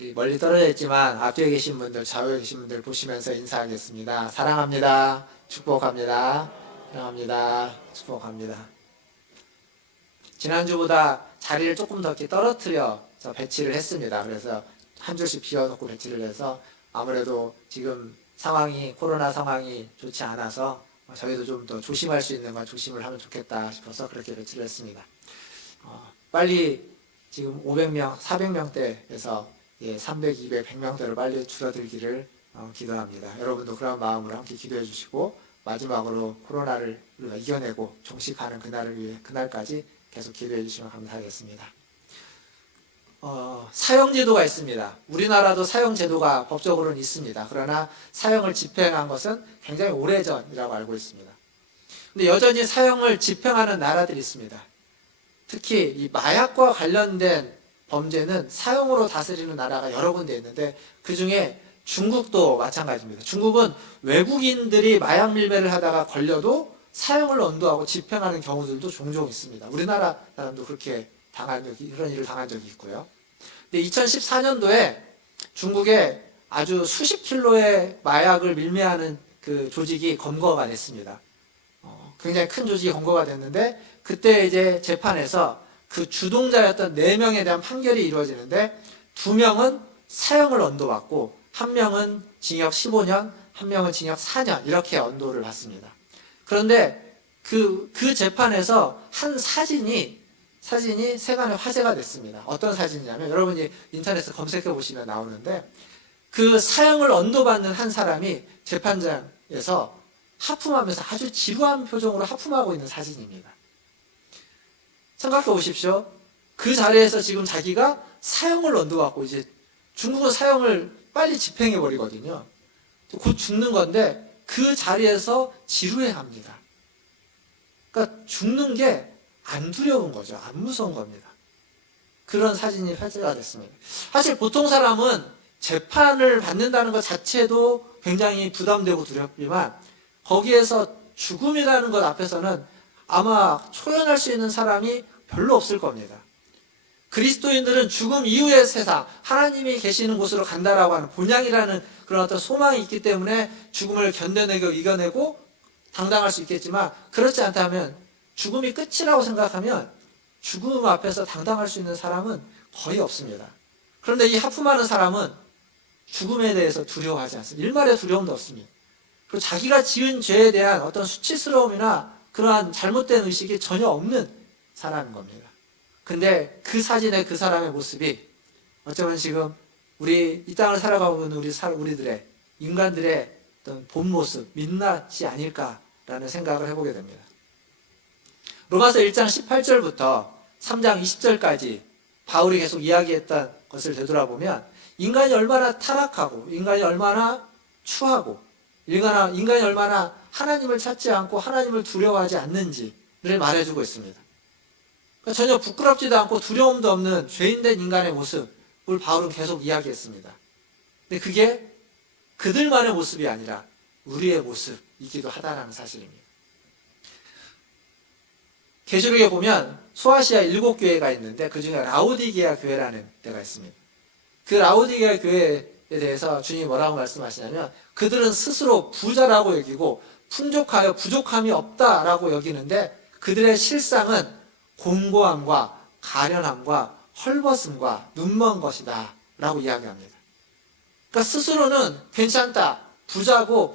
우리 멀리 떨어져 있지만 앞뒤에 계신 분들, 좌우에 계신 분들 보시면서 인사하겠습니다. 사랑합니다. 축복합니다. 사랑합니다. 축복합니다. 지난주보다 자리를 조금 더 이렇게 떨어뜨려서 배치를 했습니다. 그래서 한 줄씩 비워놓고 배치를 해서 아무래도 지금 상황이, 코로나 상황이 좋지 않아서 저희도 좀 더 조심할 수 있는 건 조심을 하면 좋겠다 싶어서 그렇게 배치를 했습니다. 빨리 지금 500명, 400명대에서 300, 200, 100명대로 빨리 줄어들기를 기도합니다. 여러분도 그런 마음으로 함께 기도해 주시고 마지막으로 코로나를 우리가 이겨내고 종식하는 그날을 위해 그날까지 계속 기도해 주시면 감사하겠습니다. 사형제도가 있습니다. 우리나라도 사형제도가 법적으로는 있습니다. 그러나 사형을 집행한 것은 굉장히 오래전이라고 알고 있습니다. 근데 여전히 사형을 집행하는 나라들이 있습니다. 특히 이 마약과 관련된 범죄는 사형으로 다스리는 나라가 여러 군데 있는데 그 중에 중국도 마찬가지입니다. 중국은 외국인들이 마약 밀매를 하다가 걸려도 사형을 언도하고 집행하는 경우들도 종종 있습니다. 우리나라 사람도 그렇게 그런 일을 당한 적이 있고요. 근데 2014년도에 중국에 아주 수십 킬로의 마약을 밀매하는 그 조직이 검거가 됐습니다. 굉장히 큰 조직이 검거가 됐는데 그때 이제 재판에서 그 주동자였던 4명에 대한 판결이 이루어지는데 2명은 사형을 언도받고 1명은 징역 15년, 1명은 징역 4년 이렇게 언도를 받습니다. 그런데 그 재판에서 한 사진이 세간에 화제가 됐습니다. 어떤 사진이냐면 여러분이 인터넷에 검색해 보시면 나오는데 그 사형을 언도받는 한 사람이 재판장에서 하품하면서 아주 지루한 표정으로 하품하고 있는 사진입니다. 생각해 보십시오. 그 자리에서 지금 자기가 사형을 언도받고 이제 중국은 사형을 빨리 집행해 버리거든요. 곧 죽는 건데 그 자리에서 지루해 합니다. 그러니까 죽는 게 안 두려운 거죠. 안 무서운 겁니다. 그런 사진이 화제가 됐습니다. 사실 보통 사람은 재판을 받는다는 것 자체도 굉장히 부담되고 두렵지만 거기에서 죽음이라는 것 앞에서는 아마 초연할 수 있는 사람이 별로 없을 겁니다. 그리스도인들은 죽음 이후의 세상, 하나님이 계시는 곳으로 간다라고 하는 본향이라는 그런 어떤 소망이 있기 때문에 죽음을 견뎌내고 이겨내고 당당할 수 있겠지만 그렇지 않다면 죽음이 끝이라고 생각하면 죽음 앞에서 당당할 수 있는 사람은 거의 없습니다. 그런데 이 하품하는 사람은 죽음에 대해서 두려워하지 않습니다. 일말의 두려움도 없습니다. 그리고 자기가 지은 죄에 대한 어떤 수치스러움이나 그러한 잘못된 의식이 전혀 없는 사람인 겁니다. 근데 그 사진의 그 사람의 모습이 어쩌면 지금 우리 이 땅을 살아가고 있는 우리들의 인간들의 어떤 본 모습, 민낯이 아닐까라는 생각을 해보게 됩니다. 로마서 1장 18절부터 3장 20절까지 바울이 계속 이야기했던 것을 되돌아보면 인간이 얼마나 타락하고 인간이 얼마나 추하고 인간이 얼마나 하나님을 찾지 않고 하나님을 두려워하지 않는지를 말해주고 있습니다. 그러니까 전혀 부끄럽지도 않고 두려움도 없는 죄인된 인간의 모습을 바울은 계속 이야기했습니다. 근데 그게 그들만의 모습이 아니라 우리의 모습이기도 하다는 사실입니다. 계시록에 보면 소아시아 7교회가 있는데 그 중에 라오디게아 교회라는 데가 있습니다. 그 라오디게아 교회에 대해서 주님이 뭐라고 말씀하시냐면 그들은 스스로 부자라고 여기고 풍족하여 부족함이 없다라고 여기는데 그들의 실상은 곤고함과 가련함과 헐벗음과 눈먼 것이다 라고 이야기합니다. 그러니까 스스로는 괜찮다, 부자고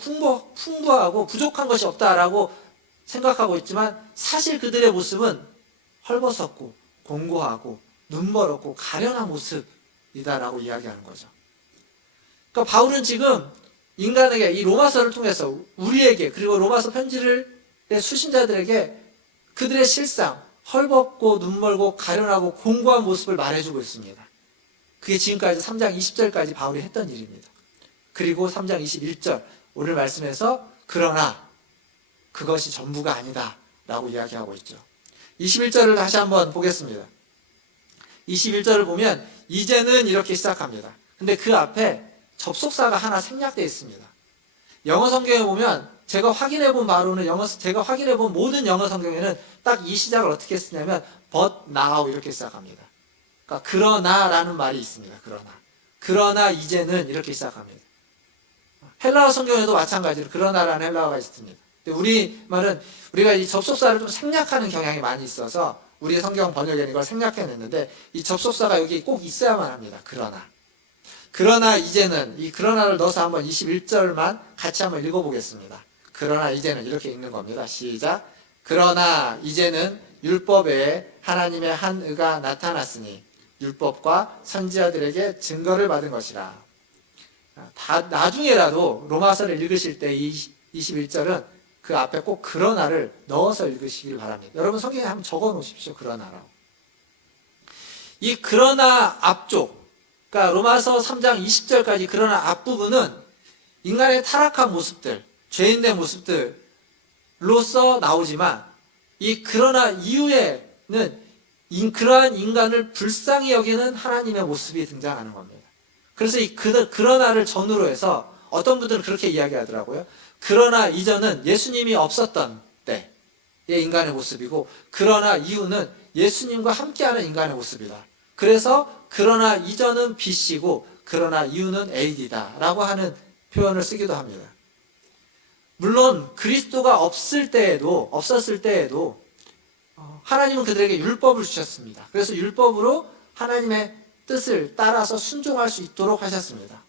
풍부하고 부족한 것이 없다라고 생각하고 있지만 사실 그들의 모습은 헐벗었고 공고하고 눈멀었고 가련한 모습이다라고 이야기하는 거죠. 그러니까 바울은 지금 인간에게 이 로마서를 통해서 우리에게 그리고 로마서 편지를 수신자들에게 그들의 실상, 헐벗고 눈멀고 가련하고 공고한 모습을 말해주고 있습니다. 그게 지금까지 3장 20절까지 바울이 했던 일입니다. 그리고 3장 21절 오늘 말씀에서 그러나 그것이 전부가 아니다 라고 이야기하고 있죠. 21절을 다시 한번 보겠습니다. 21절을 보면 이제는 이렇게 시작합니다. 근데 그 앞에 접속사가 하나 생략되어 있습니다. 영어 성경에 보면 제가 확인해 본 바로는 제가 확인해 본 모든 영어 성경에는 딱 이 시작을 어떻게 쓰냐면 but now 이렇게 시작합니다. 그러니까 그러나라는 말이 있습니다. 그러나. 그러나 이제는 이렇게 시작합니다. 헬라어 성경에도 마찬가지로 그러나라는 헬라어가 있습니다. 근데 우리말은 우리가 이 접속사를 좀 생략하는 경향이 많이 있어서 우리 성경 번역에는 이걸 생략해냈는데 이 접속사가 여기 꼭 있어야만 합니다. 그러나 이제는 이 그러나를 넣어서 한번 21절만 같이 한번 읽어보겠습니다. 그러나 이제는 이렇게 읽는 겁니다. 시작. 그러나 이제는 율법 외에 하나님의 한 의가 나타났으니 율법과 선지자들에게 증거를 받은 것이라. 나중에라도 로마서를 읽으실 때 이 21절은 그 앞에 꼭 그러나를 넣어서 읽으시길 바랍니다. 여러분 성경에 한번 적어 놓으십시오. 그러나라고. 이 그러나 앞쪽, 그러니까 로마서 3장 20절까지 그러나 앞부분은 인간의 타락한 모습들, 죄인된 모습들로서 나오지만 이 그러나 이후에는 그러한 인간을 불쌍히 여기는 하나님의 모습이 등장하는 겁니다. 그래서 이 그러나를 전후로 해서 어떤 분들은 그렇게 이야기하더라고요. 그러나 이전은 예수님이 없었던 때의 인간의 모습이고 그러나 이후는 예수님과 함께하는 인간의 모습이다. 그래서 그러나 이전은 BC고 그러나 이후는 AD다 라고 하는 표현을 쓰기도 합니다. 물론 그리스도가 없었을 때에도 하나님은 그들에게 율법을 주셨습니다. 그래서 율법으로 하나님의 뜻을 따라서 순종할 수 있도록 하셨습니다.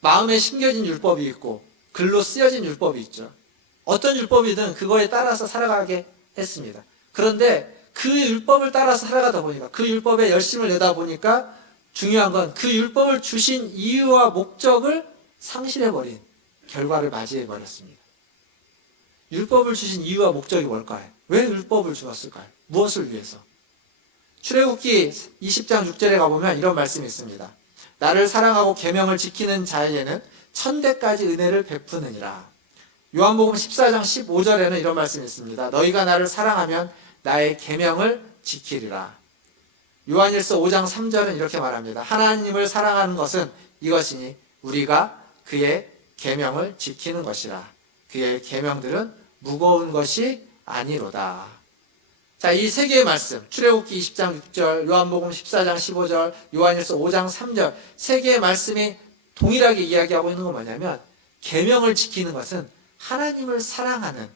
마음에 심겨진 율법이 있고 글로 쓰여진 율법이 있죠. 어떤 율법이든 그거에 따라서 살아가게 했습니다. 그런데 그 율법을 따라서 살아가다 보니까 그 율법에 열심을 내다 보니까 중요한 건 그 율법을 주신 이유와 목적을 상실해버린 결과를 맞이해버렸습니다. 율법을 주신 이유와 목적이 뭘까요? 왜 율법을 주었을까요? 무엇을 위해서? 출애굽기 20장 6절에 가보면 이런 말씀이 있습니다. 나를 사랑하고 계명을 지키는 자에게는 천대까지 은혜를 베푸느니라. 요한복음 14장 15절에는 이런 말씀이 있습니다. 너희가 나를 사랑하면 나의 계명을 지키리라. 요한일서 5장 3절은 이렇게 말합니다. 하나님을 사랑하는 것은 이것이니 우리가 그의 계명을 지키는 것이라. 그의 계명들은 무거운 것이 아니로다. 자, 이 세 개의 말씀, 출애굽기 20장 6절, 요한복음 14장 15절, 요한일서 5장 3절, 세 개의 말씀이 동일하게 이야기하고 있는 건 뭐냐면 계명을 지키는 것은 하나님을 사랑하는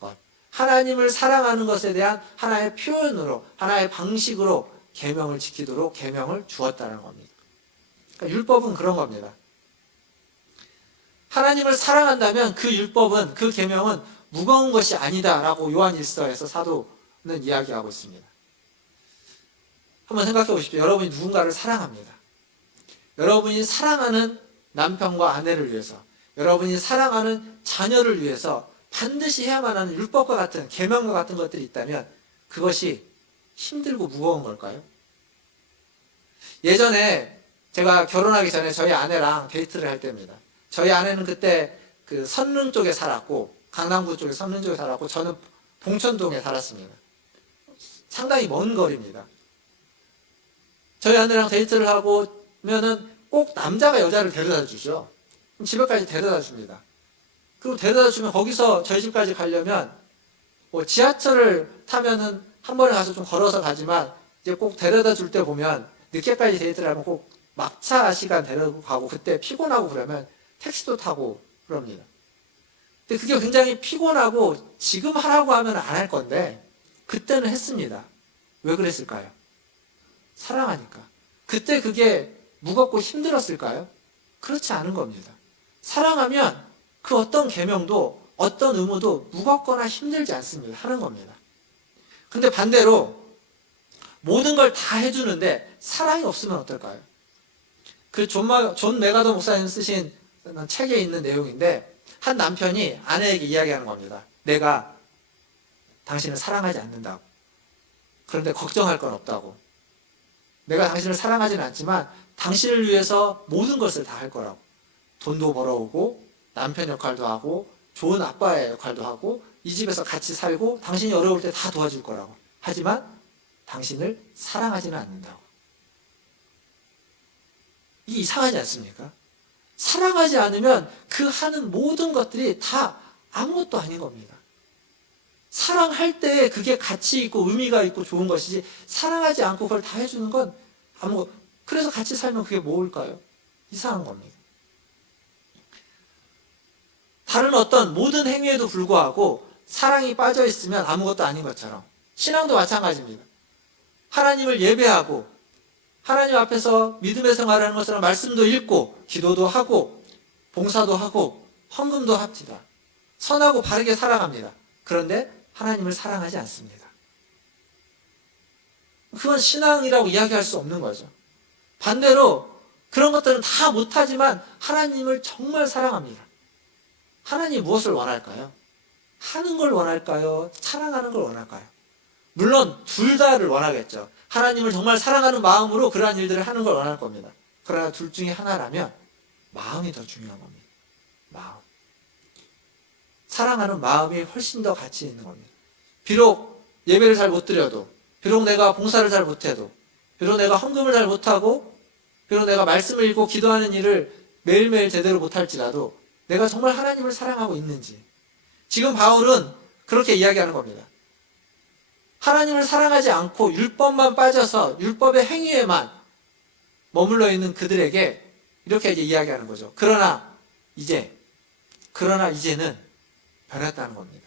것, 하나님을 사랑하는 것에 대한 하나의 표현으로, 하나의 방식으로 계명을 지키도록 계명을 주었다는 겁니다. 그러니까 율법은 그런 겁니다. 하나님을 사랑한다면 그 율법은, 그 계명은 무거운 것이 아니다라고 요한일서에서 사도는 이야기하고 있습니다. 한번 생각해 보십시오. 여러분이 누군가를 사랑합니다. 여러분이 사랑하는 남편과 아내를 위해서, 여러분이 사랑하는 자녀를 위해서 반드시 해야만 하는 율법과 같은 계명과 같은 것들이 있다면 그것이 힘들고 무거운 걸까요? 예전에 제가 결혼하기 전에 저희 아내랑 데이트를 할 때입니다. 저희 아내는 그때 그 선릉 쪽에 살았고 강남구 쪽에 선릉 쪽에 살았고 저는 봉천동에 살았습니다. 상당히 먼 거리입니다. 저희 아내랑 데이트를 하면은 꼭 남자가 여자를 데려다 주죠. 그럼 집에까지 데려다 줍니다. 그리고 데려다 주면 거기서 저희 집까지 가려면 뭐 지하철을 타면은 한 번에 가서 좀 걸어서 가지만 이제 꼭 데려다 줄 때 보면 늦게까지 데이트를 하면 꼭 막차 시간 데려고 가고 그때 피곤하고 그러면 택시도 타고 그럽니다. 근데 그게 굉장히 피곤하고 지금 하라고 하면 안 할 건데 그때는 했습니다. 왜 그랬을까요? 사랑하니까. 그때 그게 무겁고 힘들었을까요? 그렇지 않은 겁니다. 사랑하면 그 어떤 계명도 어떤 의무도 무겁거나 힘들지 않습니다. 하는 겁니다. 근데 반대로 모든 걸 다 해주는데 사랑이 없으면 어떨까요? 그 존 메가더 목사님 쓰신 책에 있는 내용인데 한 남편이 아내에게 이야기하는 겁니다. 내가 당신을 사랑하지 않는다고. 그런데 걱정할 건 없다고. 내가 당신을 사랑하지는 않지만 당신을 위해서 모든 것을 다 할 거라고. 돈도 벌어오고 남편 역할도 하고 좋은 아빠의 역할도 하고 이 집에서 같이 살고 당신이 어려울 때 다 도와줄 거라고. 하지만 당신을 사랑하지는 않는다고. 이게 이상하지 않습니까? 사랑하지 않으면 그 하는 모든 것들이 다 아무것도 아닌 겁니다. 사랑할 때 그게 가치 있고 의미가 있고 좋은 것이지 사랑하지 않고 그걸 다 해주는 건 그래서 같이 살면 그게 뭘까요? 이상한 겁니다. 다른 어떤 모든 행위에도 불구하고 사랑이 빠져 있으면 아무것도 아닌 것처럼 신앙도 마찬가지입니다. 하나님을 예배하고 하나님 앞에서 믿음의 생활을 하는 것처럼 말씀도 읽고 기도도 하고 봉사도 하고 헌금도 합니다. 선하고 바르게 살아갑니다. 그런데 하나님을 사랑하지 않습니다. 그건 신앙이라고 이야기할 수 없는 거죠. 반대로 그런 것들은 다 못하지만 하나님을 정말 사랑합니다. 하나님이 무엇을 원할까요? 하는 걸 원할까요? 사랑하는 걸 원할까요? 물론 둘 다를 원하겠죠. 하나님을 정말 사랑하는 마음으로 그러한 일들을 하는 걸 원할 겁니다. 그러나 둘 중에 하나라면 마음이 더 중요한 겁니다. 마음. 사랑하는 마음이 훨씬 더 가치 있는 겁니다. 비록 예배를 잘 못 드려도, 비록 내가 봉사를 잘 못해도, 비록 내가 헌금을 잘 못하고, 비록 내가 말씀을 읽고 기도하는 일을 매일매일 제대로 못할지라도 내가 정말 하나님을 사랑하고 있는지. 지금 바울은 그렇게 이야기하는 겁니다. 하나님을 사랑하지 않고 율법만 빠져서 율법의 행위에만 머물러 있는 그들에게 이렇게 이야기하는 거죠. 그러나 이제는 변했다는 겁니다.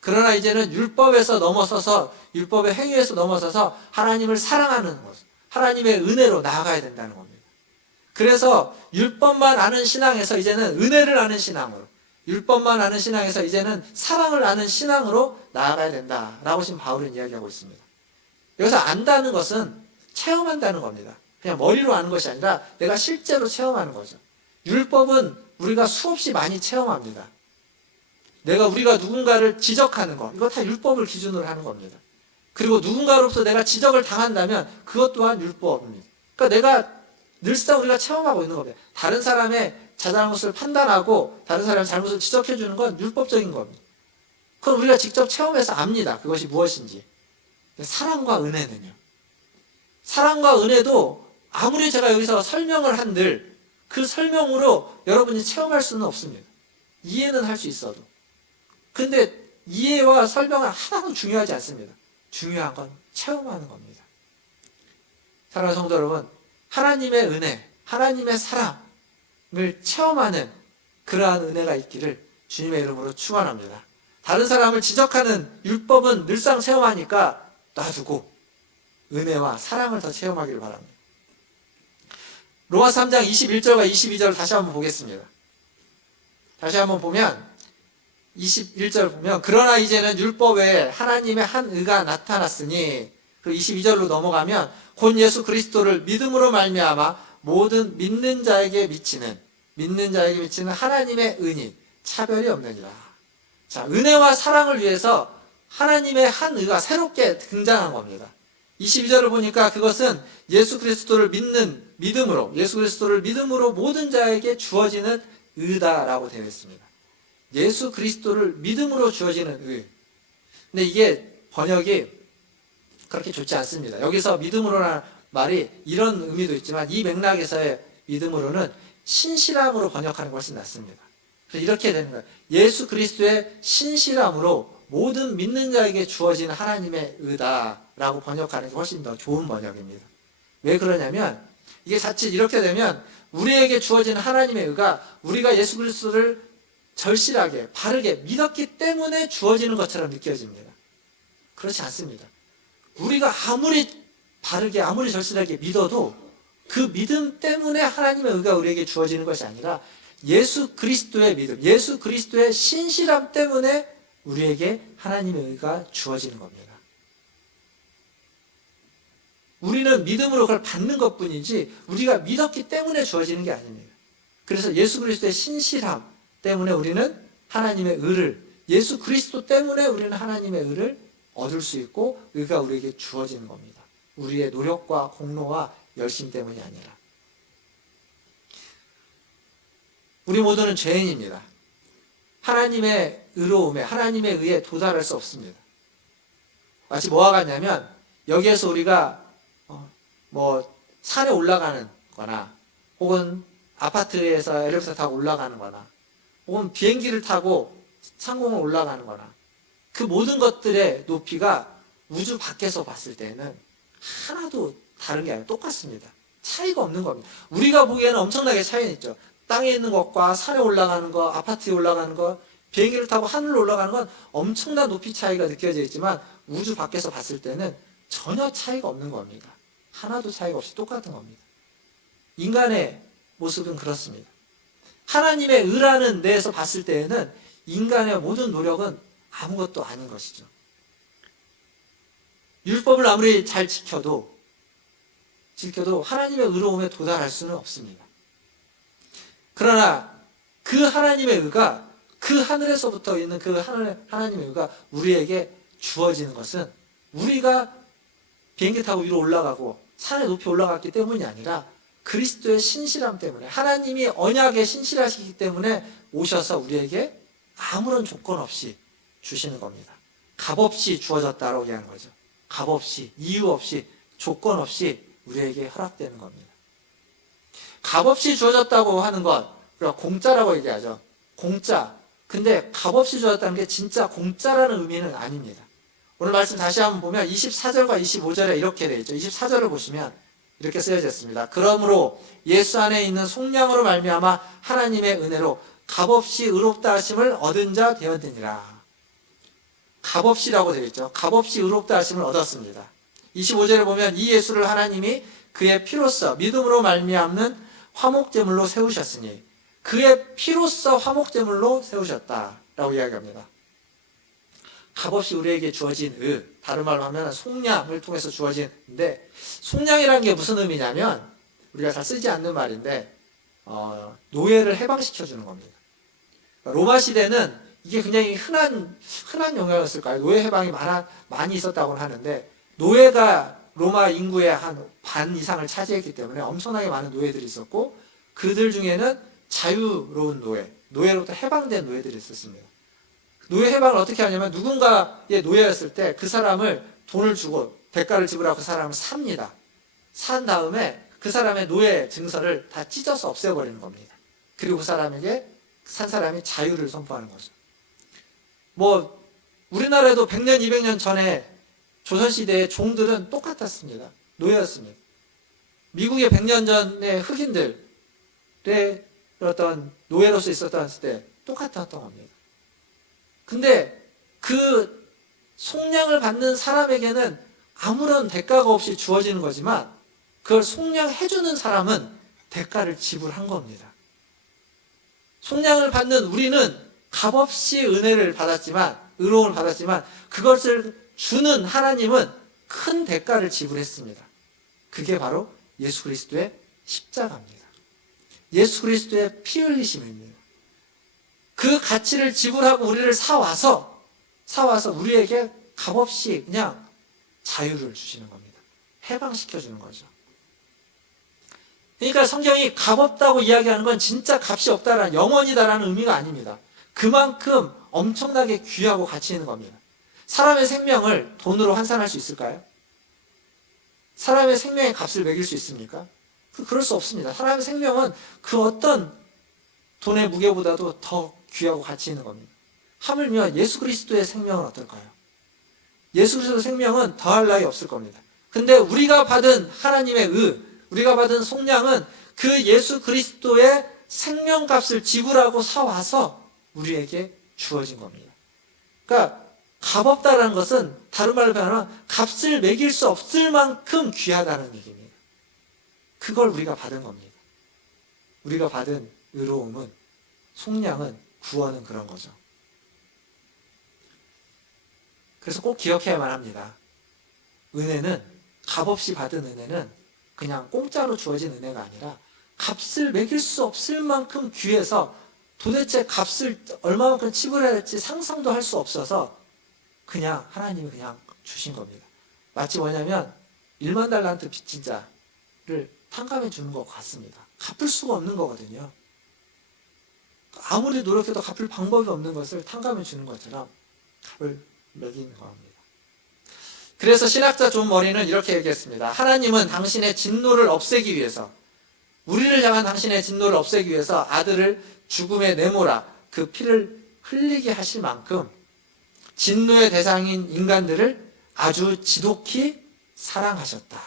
그러나 이제는 율법에서 넘어서서 율법의 행위에서 넘어서서 하나님을 사랑하는 것, 하나님의 은혜로 나아가야 된다는 겁니다. 그래서 율법만 아는 신앙에서 이제는 은혜를 아는 신앙으로, 율법만 아는 신앙에서 이제는 사랑을 아는 신앙으로 나아가야 된다라고 지금 바울은 이야기하고 있습니다. 여기서 안다는 것은 체험한다는 겁니다. 그냥 머리로 아는 것이 아니라 내가 실제로 체험하는 거죠. 율법은 우리가 수없이 많이 체험합니다. 우리가 누군가를 지적하는 것, 이거 다 율법을 기준으로 하는 겁니다. 그리고 누군가로부터 내가 지적을 당한다면 그것 또한 율법입니다. 그러니까 늘상 우리가 체험하고 있는 겁니다. 다른 사람의 잘잘못을 판단하고 다른 사람의 잘못을 지적해 주는 건 율법적인 겁니다. 그건 우리가 직접 체험해서 압니다. 그것이 무엇인지. 사랑과 은혜는요. 사랑과 은혜도 아무리 제가 여기서 설명을 한들 그 설명으로 여러분이 체험할 수는 없습니다. 이해는 할 수 있어도. 근데 이해와 설명은 하나도 중요하지 않습니다. 중요한 건 체험하는 겁니다. 사랑하는 성도 여러분, 하나님의 은혜, 하나님의 사랑을 체험하는 그러한 은혜가 있기를 주님의 이름으로 축원합니다. 다른 사람을 지적하는 율법은 늘상 체험하니까 놔두고 은혜와 사랑을 더 체험하기를 바랍니다. 로마서 3장 21절과 22절을 다시 한번 보겠습니다. 다시 한번 보면 21절 보면 그러나 이제는 율법 외에 하나님의 한 의가 나타났으니, 그 22절로 넘어가면 곧 예수 그리스도를 믿음으로 말미암아 모든 믿는 자에게 미치는 하나님의 은인 차별이 없느니라. 자, 은혜와 사랑을 위해서 하나님의 한 의가 새롭게 등장한 겁니다. 22절을 보니까 그것은 예수 그리스도를 믿음으로 모든 자에게 주어지는 의다라고 되어 있습니다. 예수 그리스도를 믿음으로 주어지는 의. 근데 이게 번역이 그렇게 좋지 않습니다. 여기서 믿음으로라는 말이 이런 의미도 있지만 이 맥락에서의 믿음으로는 신실함으로 번역하는 것이 낫습니다. 그래서 이렇게 되는 거예요. 예수 그리스도의 신실함으로 모든 믿는 자에게 주어진 하나님의 의다라고 번역하는 게 훨씬 더 좋은 번역입니다. 왜 그러냐면 이게 자칫 이렇게 되면 우리에게 주어진 하나님의 의가 우리가 예수 그리스도를 절실하게 바르게 믿었기 때문에 주어지는 것처럼 느껴집니다. 그렇지 않습니다. 우리가 아무리 바르게 아무리 절실하게 믿어도 그 믿음 때문에 하나님의 의가 우리에게 주어지는 것이 아니라 예수 그리스도의 믿음, 예수 그리스도의 신실함 때문에 우리에게 하나님의 의가 주어지는 겁니다. 우리는 믿음으로 그걸 받는 것뿐이지 우리가 믿었기 때문에 주어지는 게 아닙니다. 그래서 예수 그리스도의 신실함 때문에 우리는 하나님의 의를, 예수 그리스도 때문에 우리는 하나님의 의를 얻을 수 있고 의가 우리에게 주어지는 겁니다. 우리의 노력과 공로와 열심 때문이 아니라. 우리 모두는 죄인입니다. 하나님의 의로움에, 하나님의 의에 도달할 수 없습니다. 마치 뭐와 같냐면 여기에서 우리가 산에 올라가는 거나 혹은 아파트에서 엘리베이터 타고 올라가는 거나 혹은 비행기를 타고 상공을 올라가는 거나 그 모든 것들의 높이가 우주 밖에서 봤을 때는 하나도 다른 게 아니라 똑같습니다. 차이가 없는 겁니다. 우리가 보기에는 엄청나게 차이는 있죠. 땅에 있는 것과 산에 올라가는 것, 아파트에 올라가는 것, 비행기를 타고 하늘로 올라가는 건 엄청난 높이 차이가 느껴져 있지만 우주 밖에서 봤을 때는 전혀 차이가 없는 겁니다. 하나도 차이가 없이 똑같은 겁니다. 인간의 모습은 그렇습니다. 하나님의 의라는 데에서 봤을 때에는 인간의 모든 노력은 아무것도 아닌 것이죠. 율법을 아무리 잘 지켜도 하나님의 의로움에 도달할 수는 없습니다. 그러나 그 하나님의 의가, 그 하늘에서부터 있는 그 하나님의 의가 우리에게 주어지는 것은 우리가 비행기 타고 위로 올라가고 산에 높이 올라갔기 때문이 아니라 그리스도의 신실함 때문에, 하나님이 언약에 신실하시기 때문에 오셔서 우리에게 아무런 조건 없이 주시는 겁니다. 값없이 주어졌다라고 얘기하는 거죠. 값없이, 이유 없이, 조건 없이 우리에게 허락되는 겁니다. 값없이 주어졌다고 하는 것, 우리가 공짜라고 얘기하죠. 공짜. 근데 값없이 주어졌다는 게 진짜 공짜라는 의미는 아닙니다. 오늘 말씀 다시 한번 보면 24절과 25절에 이렇게 되어 있죠. 24절을 보시면 이렇게 쓰여져 있습니다. 그러므로 예수 안에 있는 속량으로 말미암아 하나님의 은혜로 값없이 의롭다 하심을 얻은 자 되었느니라. 값없이라고 되어 있죠. 값없이 의롭다 하심을 얻었습니다. 25절에 보면 이 예수를 하나님이 그의 피로써 믿음으로 말미암는 화목제물로 세우셨으니, 그의 피로써 화목제물로 세우셨다라고 이야기합니다. 값없이 우리에게 주어진 의, 다른 말로 하면 속량을 통해서 주어진데, 속량이라는 게 무슨 의미냐면 우리가 잘 쓰지 않는 말인데 노예를 해방시켜주는 겁니다. 로마 시대는 이게 굉장히 흔한 용어였을까요? 노예 해방이 많이 있었다고 하는데, 노예가 로마 인구의 한 반 이상을 차지했기 때문에 엄청나게 많은 노예들이 있었고, 그들 중에는 자유로운 노예로부터 해방된 노예들이 있었습니다. 노예 해방을 어떻게 하냐면 누군가의 노예였을 때 그 사람을 돈을 주고 대가를 지불하고 그 사람을 삽니다. 산 다음에 그 사람의 노예 증서를 다 찢어서 없애버리는 겁니다. 그리고 그 사람에게 산 사람이 자유를 선포하는 거죠. 우리나라에도 100년, 200년 전에 조선시대의 종들은 똑같았습니다. 노예였습니다. 미국의 100년 전의 흑인들의 어떤 노예로서 있었던 때 똑같았던 겁니다. 근데 그 속량을 받는 사람에게는 아무런 대가가 없이 주어지는 거지만, 그걸 속량해주는 사람은 대가를 지불한 겁니다. 속량을 받는 우리는 값없이 은혜를 받았지만, 의로움을 받았지만, 그것을 주는 하나님은 큰 대가를 지불했습니다. 그게 바로 예수 그리스도의 십자가입니다. 예수 그리스도의 피 흘리심입니다. 그 가치를 지불하고 우리를 사와서 우리에게 값없이 그냥 자유를 주시는 겁니다. 해방시켜주는 거죠. 그러니까 성경이 값없다고 이야기하는 건 진짜 값이 없다라는, 영원이다라는 의미가 아닙니다. 그만큼 엄청나게 귀하고 가치 있는 겁니다. 사람의 생명을 돈으로 환산할 수 있을까요? 사람의 생명의 값을 매길 수 있습니까? 그럴 수 없습니다. 사람의 생명은 그 어떤 돈의 무게보다도 더 귀하고 가치 있는 겁니다. 하물며 예수 그리스도의 생명은 어떨까요? 예수 그리스도의 생명은 더할 나위 없을 겁니다. 근데 우리가 받은 하나님의 의, 우리가 받은 속량은 그 예수 그리스도의 생명값을 지불하고 사와서 우리에게 주어진 겁니다. 그러니까 값없다라는 것은 다른 말로 표현하면 값을 매길 수 없을 만큼 귀하다는 얘기입니다. 그걸 우리가 받은 겁니다. 우리가 받은 의로움은, 속량은, 구원은 그런 거죠. 그래서 꼭 기억해야만 합니다. 은혜는, 값없이 받은 은혜는 그냥 공짜로 주어진 은혜가 아니라 값을 매길 수 없을 만큼 귀해서 도대체 값을 얼마만큼 지불해야 할지 상상도 할 수 없어서 그냥 하나님이 그냥 주신 겁니다. 마치 뭐냐면 1만 달란트 빚진 자를 탕감해 주는 것 같습니다. 갚을 수가 없는 거거든요. 아무리 노력해도 갚을 방법이 없는 것을 탕감해 주는 것처럼 값을 매기는 겁니다. 그래서 신학자 존 머리는 이렇게 얘기했습니다. 하나님은 당신의 진노를 없애기 위해서, 우리를 향한 당신의 진노를 없애기 위해서 아들을 죽음에 내몰아 그 피를 흘리게 하실 만큼 진노의 대상인 인간들을 아주 지독히 사랑하셨다.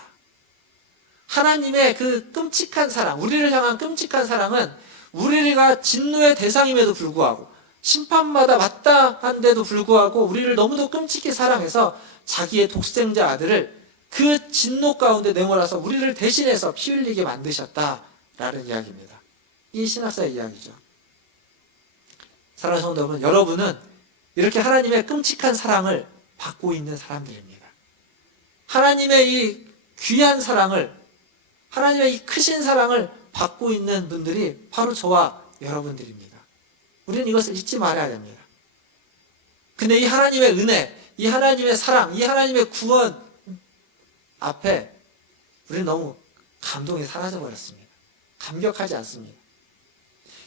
하나님의 그 끔찍한 사랑, 우리를 향한 끔찍한 사랑은 우리가 진노의 대상임에도 불구하고 심판마다 마땅한데도 불구하고 우리를 너무도 끔찍히 사랑해서 자기의 독생자 아들을 그 진노 가운데 내몰아서 우리를 대신해서 피 흘리게 만드셨다라는 이야기입니다. 이 신학사의 이야기죠. 사랑하는 성도 여러분, 여러분은 이렇게 하나님의 끔찍한 사랑을 받고 있는 사람들입니다. 하나님의 이 귀한 사랑을, 하나님의 이 크신 사랑을 받고 있는 분들이 바로 저와 여러분들입니다. 우리는 이것을 잊지 말아야 됩니다. 근데 이 하나님의 은혜, 이 하나님의 사랑, 이 하나님의 구원 앞에 우리는 너무 감동이 사라져버렸습니다. 감격하지 않습니다.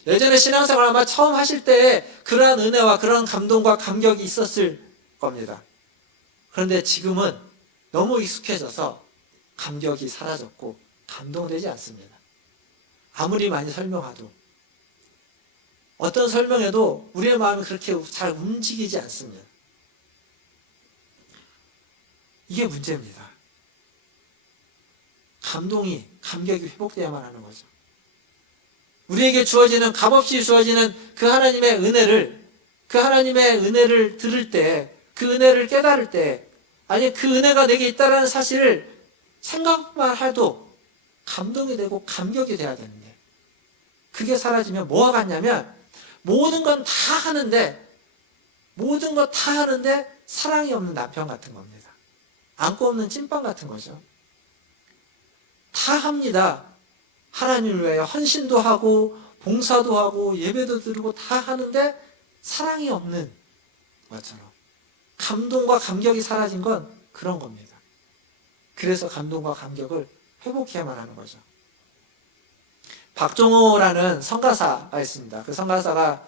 예전에 신앙생활 아마 처음 하실 때에 그러한 은혜와 그러한 감동과 감격이 있었을 겁니다. 그런데 지금은 너무 익숙해져서 감격이 사라졌고 감동되지 않습니다. 아무리 많이 설명해도, 어떤 설명에도 우리의 마음이 그렇게 잘 움직이지 않습니다. 이게 문제입니다. 감격이 회복되어야만 하는 거죠. 우리에게 주어지는, 값없이 주어지는 그 하나님의 은혜를 들을 때, 그 은혜를 깨달을 때, 아니 그 은혜가 내게 있다는 사실을 생각만 해도 감동이 되고 감격이 돼야 되는데, 그게 사라지면 뭐가 같냐면 모든 건 다 하는데 사랑이 없는 남편 같은 겁니다. 안고 없는 찐빵 같은 거죠. 다 합니다. 하나님을 위하여 헌신도 하고 봉사도 하고 예배도 드리고 다 하는데 사랑이 없는 것처럼 감동과 감격이 사라진 건 그런 겁니다. 그래서 감동과 감격을 회복해야만 하는 거죠. 박종호라는 성가사가 있습니다. 그 성가사가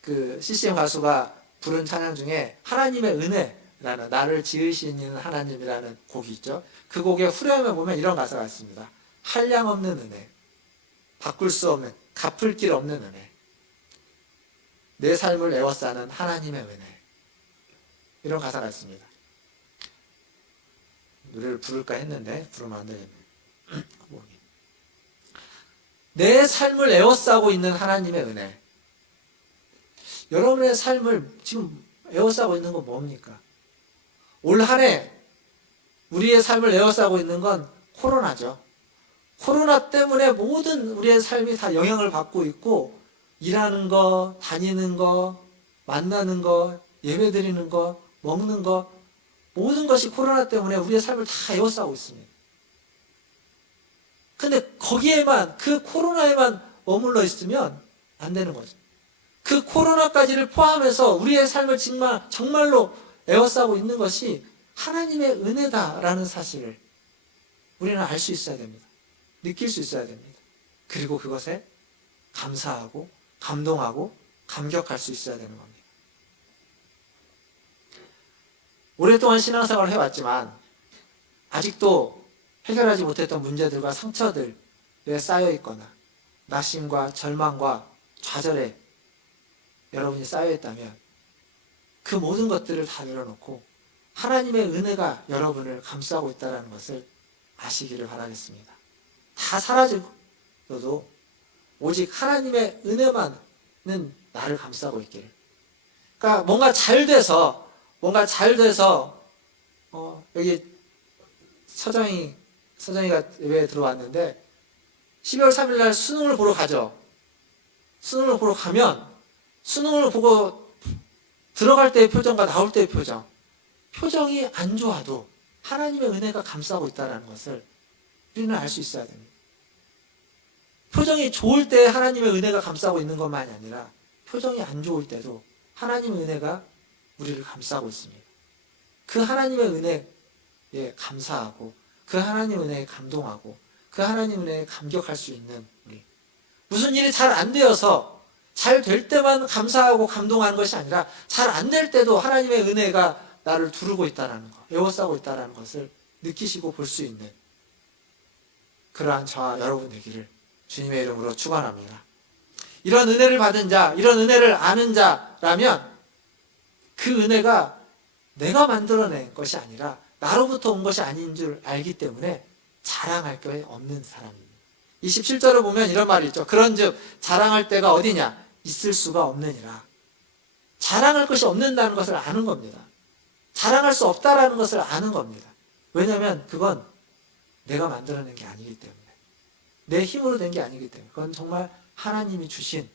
그 CCM 가수가 부른 찬양 중에 하나님의 은혜라는, 나를 지으시는 하나님이라는 곡이 있죠. 그 곡의 후렴에 보면 이런 가사가 있습니다. 한량 없는 은혜, 바꿀 수 없는, 갚을 길 없는 은혜, 내 삶을 에워싸는 하나님의 은혜, 이런 가사가 있습니다. 노래를 부를까 했는데 부르면 안 되겠네. 내 삶을 에워싸고 있는 하나님의 은혜. 여러분의 삶을 지금 에워싸고 있는 건 뭡니까? 올 한 해 우리의 삶을 에워싸고 있는 건 코로나죠. 코로나 때문에 모든 우리의 삶이 다 영향을 받고 있고, 일하는 거, 다니는 거, 만나는 거, 예배 드리는 거, 먹는 거, 모든 것이 코로나 때문에 우리의 삶을 다 에워싸고 있습니다. 근데 거기에만, 그 코로나에만 머물러 있으면 안 되는 거죠. 그 코로나까지를 포함해서 우리의 삶을 정말로 에워싸고 있는 것이 하나님의 은혜다라는 사실을 우리는 알 수 있어야 됩니다. 느낄 수 있어야 됩니다. 그리고 그것에 감사하고 감동하고 감격할 수 있어야 되는 겁니다. 오랫동안 신앙생활을 해왔지만 아직도 해결하지 못했던 문제들과 상처들에 쌓여 있거나 낙심과 절망과 좌절에 여러분이 쌓여 있다면 그 모든 것들을 다 내려놓고 하나님의 은혜가 여러분을 감싸고 있다는 것을 아시기를 바라겠습니다. 다 사라져도 오직 하나님의 은혜만은 나를 감싸고 있기를. 그러니까 뭔가 잘 돼서 여기 서정이가 예배에 들어왔는데 12월 3일 날 수능을 보러 가죠. 수능을 보러 가면 수능을 보고 들어갈 때의 표정과 나올 때의 표정이 안 좋아도 하나님의 은혜가 감싸고 있다는 것을 우리는 알 수 있어야 됩니다. 표정이 좋을 때 하나님의 은혜가 감싸고 있는 것만이 아니라 표정이 안 좋을 때도 하나님의 은혜가 우리를 감싸고 있습니다. 그 하나님의 은혜에 감사하고 그 하나님의 은혜에 감동하고 그 하나님의 은혜에 감격할 수 있는 우리. 무슨 일이 잘 안 되어서 잘 될 때만 감사하고 감동하는 것이 아니라 잘 안 될 때도 하나님의 은혜가 나를 두르고 있다는 것, 에워싸고 있다는 것을 느끼시고 볼 수 있는 그러한 저와 여러분 되기를 주님의 이름으로 축원합니다. 이런 은혜를 받은 자, 이런 은혜를 아는 자라면 그 은혜가 내가 만들어낸 것이 아니라 나로부터 온 것이 아닌 줄 알기 때문에 자랑할 게 없는 사람입니다. 27절을 보면 이런 말이 있죠. 그런즉 자랑할 때가 어디냐? 있을 수가 없느니라. 자랑할 것이 없는다는 것을 아는 겁니다. 자랑할 수 없다라는 것을 아는 겁니다. 왜냐하면 그건 내가 만들어낸 게 아니기 때문에, 내 힘으로 된 게 아니기 때문에, 그건 정말 하나님이 주신,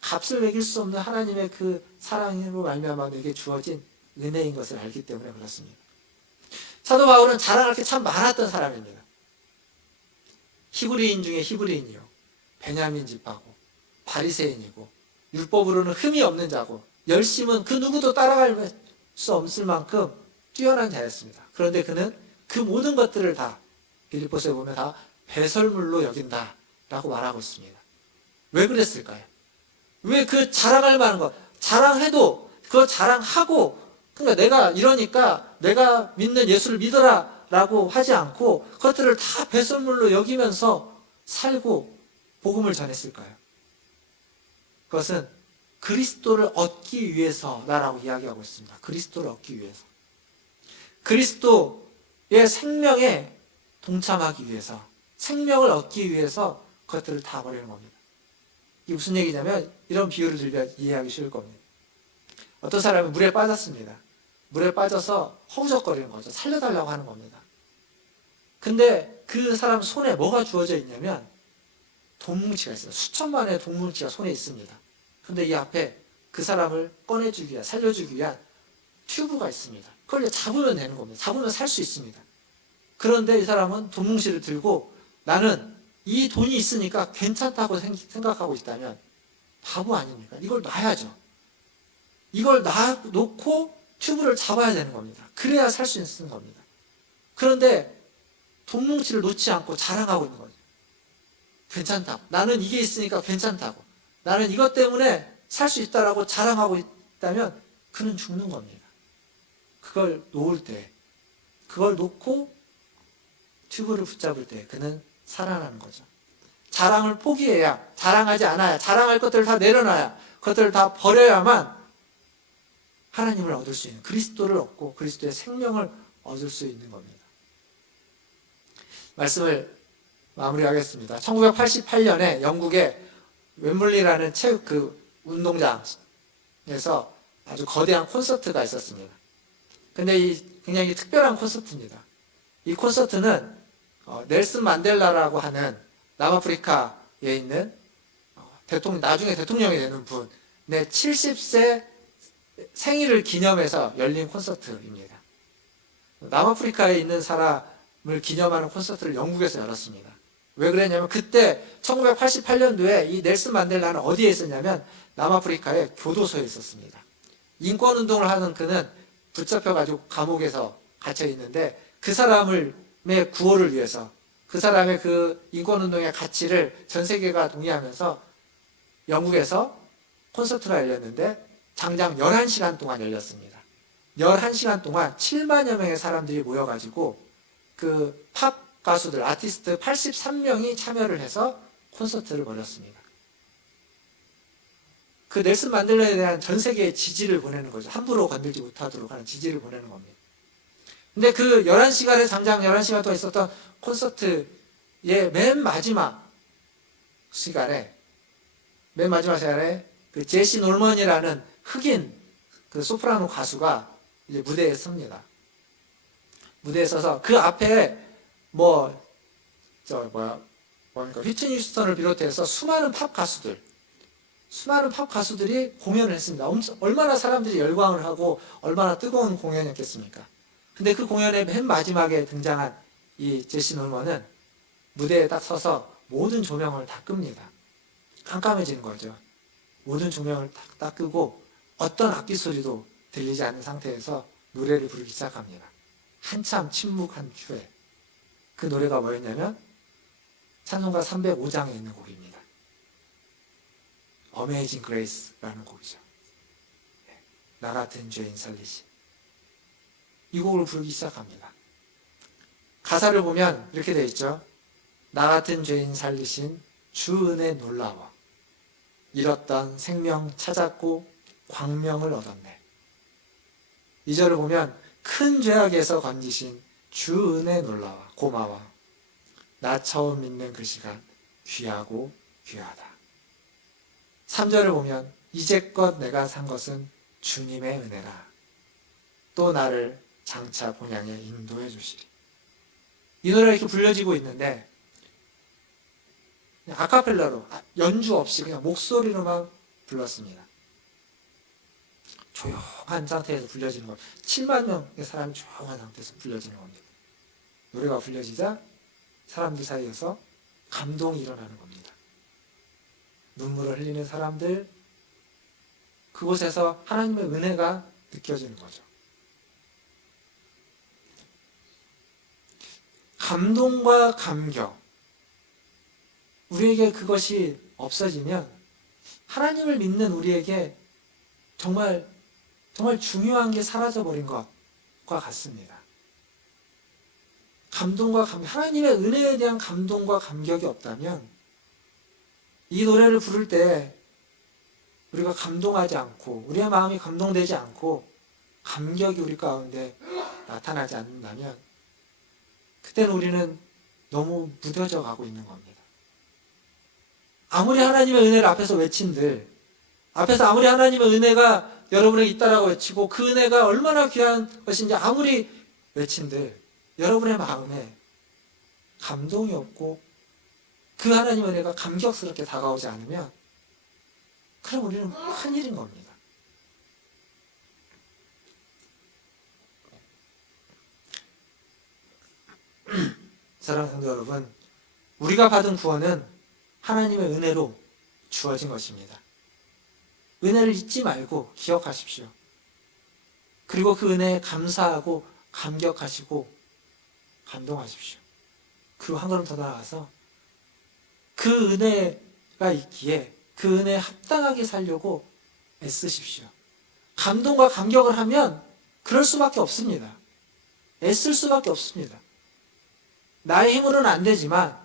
값을 매길 수 없는 하나님의 그 사랑으로 말미암아 내게 주어진 은혜인 것을 알기 때문에 그렇습니다. 사도 바울은 자랑할 게 참 많았던 사람입니다. 히브리인 중에 히브리인이요, 베냐민 집하고 바리새인이고, 율법으로는 흠이 없는 자고, 열심은 그 누구도 따라갈 수 없을 만큼 뛰어난 자였습니다. 그런데 그는 그 모든 것들을 다 빌립보서에 보면 다 배설물로 여긴다 라고 말하고 있습니다. 왜 그랬을까요? 왜 그 자랑할 만한 것, 자랑해도 그거 자랑하고, 그러니까 내가 이러니까 내가 믿는 예수를 믿어라 라고 하지 않고 그것들을 다 배설물로 여기면서 살고 복음을 전했을까요? 그것은 그리스도를 얻기 위해서라고 이야기하고 있습니다. 그리스도를 얻기 위해서, 그리스도의 생명에 동참하기 위해서, 생명을 얻기 위해서 그것들을 다 버리는 겁니다. 이게 무슨 얘기냐면, 이런 비유를 들면 이해하기 쉬울 겁니다. 어떤 사람이 물에 빠졌습니다. 물에 빠져서 허우적거리는 거죠. 살려달라고 하는 겁니다. 근데 그 사람 손에 뭐가 주어져 있냐면 돈뭉치가 있어요. 수천만의 돈뭉치가 손에 있습니다. 근데 이 앞에 그 사람을 꺼내주기 위한, 살려주기 위한 튜브가 있습니다. 그걸 잡으면 되는 겁니다. 잡으면 살 수 있습니다. 그런데 이 사람은 돈뭉치를 들고 나는 이 돈이 있으니까 괜찮다고 생각하고 있다면 바보 아닙니까? 이걸 놔야죠. 이걸 놓고 튜브를 잡아야 되는 겁니다. 그래야 살 수 있는 겁니다. 그런데 돈뭉치를 놓지 않고 자랑하고 있는 거죠. 괜찮다고. 나는 이게 있으니까 괜찮다고. 나는 이것 때문에 살 수 있다라고 자랑하고 있다면 그는 죽는 겁니다. 그걸 놓을 때, 그걸 놓고 튜브를 붙잡을 때 그는 살아나는 거죠. 자랑을 포기해야, 자랑하지 않아야, 자랑할 것들을 다 내려놔야, 그것들을 다 버려야만 하나님을 얻을 수 있는, 그리스도를 얻고 그리스도의 생명을 얻을 수 있는 겁니다. 말씀을 마무리하겠습니다. 1988년에 영국의 웸블리라는 체육 운동장에서 아주 거대한 콘서트가 있었습니다. 근데 굉장히 특별한 콘서트입니다. 이 콘서트는 넬슨 만델라라고 하는 남아프리카에 있는 나중에 대통령이 되는 분의 70세 생일을 기념해서 열린 콘서트입니다. 남아프리카에 있는 사람을 기념하는 콘서트를 영국에서 열었습니다. 왜 그랬냐면 그때 1988년도에 이 넬슨 만델라는 어디에 있었냐면 남아프리카의 교도소에 있었습니다. 인권운동을 하는 그는 붙잡혀가지고 감옥에서 갇혀 있는데 그 사람의 구호를 위해서, 그 사람의 그 인권운동의 가치를 전 세계가 동의하면서 영국에서 콘서트가 열렸는데 장장 11시간 동안 열렸습니다. 11시간 동안 7만여 명의 사람들이 모여가지고 그 팝 가수들, 아티스트 83명이 참여를 해서 콘서트를 벌였습니다. 그 넬슨 만델라에 대한 전 세계의 지지를 보내는 거죠. 함부로 건들지 못하도록 하는 지지를 보내는 겁니다. 근데 그 11시간에, 장장 11시간 동안 있었던 콘서트의 맨 마지막 시간에 그 제시 놀먼이라는 흑인 그 소프라노 가수가 이제 무대에 섭니다. 무대에 서서 그 앞에 휘트니 휴스턴을 비롯해서 수많은 팝 가수들이 공연을 했습니다. 얼마나 사람들이 열광을 하고 얼마나 뜨거운 공연이었겠습니까? 근데 그 공연의 맨 마지막에 등장한 이 제시 놀먼은 무대에 딱 서서 모든 조명을 다 끕니다. 깜깜해지는 거죠. 모든 조명을 딱 끄고 어떤 악기 소리도 들리지 않는 상태에서 노래를 부르기 시작합니다. 한참 침묵한 후에 그 노래가 뭐였냐면 찬송가 305장에 있는 곡입니다. Amazing Grace라는 곡이죠. 나 같은 죄인 살리신, 이 곡을 부르기 시작합니다. 가사를 보면 이렇게 되어 있죠. 나 같은 죄인 살리신 주 은혜 놀라워, 잃었던 생명 찾았고 광명을 얻었네. 2절을 보면 큰 죄악에서 건지신 주 은혜 놀라워, 고마워, 나 처음 믿는 그 시간 귀하고 귀하다. 3절을 보면 이제껏 내가 산 것은 주님의 은혜라. 또 나를 장차 본향에 인도해 주시리. 이 노래가 이렇게 불려지고 있는데 아카펠라로 연주 없이 그냥 목소리로만 불렀습니다. 조용한 상태에서 불려지는 겁니다. 7만 명의 사람이 조용한 상태에서 불려지는 겁니다. 노래가 불려지자 사람들 사이에서 감동이 일어나는 겁니다. 눈물을 흘리는 사람들, 그곳에서 하나님의 은혜가 느껴지는 거죠. 감동과 감격, 우리에게 그것이 없어지면 하나님을 믿는 우리에게 정말 중요한 게 사라져버린 것과 같습니다. 감동과 감격, 하나님의 은혜에 대한 감동과 감격이 없다면 이 노래를 부를 때 우리가 감동하지 않고 우리의 마음이 감동되지 않고 감격이 우리 가운데 나타나지 않는다면 그때는 우리는 너무 무뎌져 가고 있는 겁니다. 아무리 하나님의 은혜를 앞에서 외친들, 앞에서 아무리 하나님의 은혜가 여러분에게 있다라고 외치고 그 은혜가 얼마나 귀한 것인지 아무리 외친들 여러분의 마음에 감동이 없고 그 하나님의 은혜가 감격스럽게 다가오지 않으면 그럼 우리는 큰일인 겁니다. 사랑하는 성도 여러분, 우리가 받은 구원은 하나님의 은혜로 주어진 것입니다. 은혜를 잊지 말고 기억하십시오. 그리고 그 은혜에 감사하고 감격하시고 감동하십시오. 그리고 한 걸음 더 나아가서 그 은혜가 있기에 그 은혜에 합당하게 살려고 애쓰십시오. 감동과 감격을 하면 그럴 수밖에 없습니다. 애쓸 수밖에 없습니다. 나의 힘으로는 안 되지만,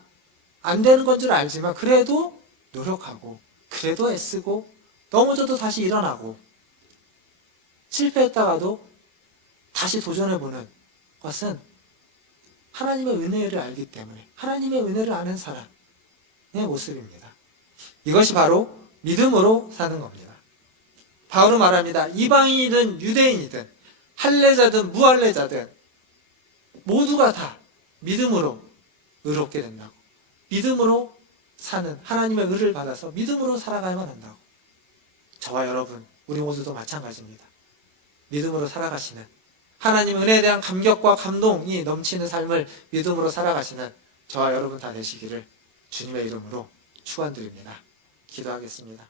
안 되는 건 줄 알지만 그래도 노력하고 그래도 애쓰고 넘어져도 다시 일어나고 실패했다가도 다시 도전해보는 것은 하나님의 은혜를 알기 때문에 하나님의 은혜를 아는 사람의 모습입니다. 이것이 바로 믿음으로 사는 겁니다. 바울은 말합니다. 이방인이든 유대인이든 할례자든 무할례자든 모두가 다 믿음으로 의롭게 된다고. 믿음으로 사는 하나님의 의를 받아서 믿음으로 살아가야만 한다고. 저와 여러분, 우리 모두도 마찬가지입니다. 믿음으로 살아가시는 하나님 은혜에 대한 감격과 감동이 넘치는 삶을 믿음으로 살아가시는 저와 여러분 다 되시기를 주님의 이름으로 축원드립니다. 기도하겠습니다.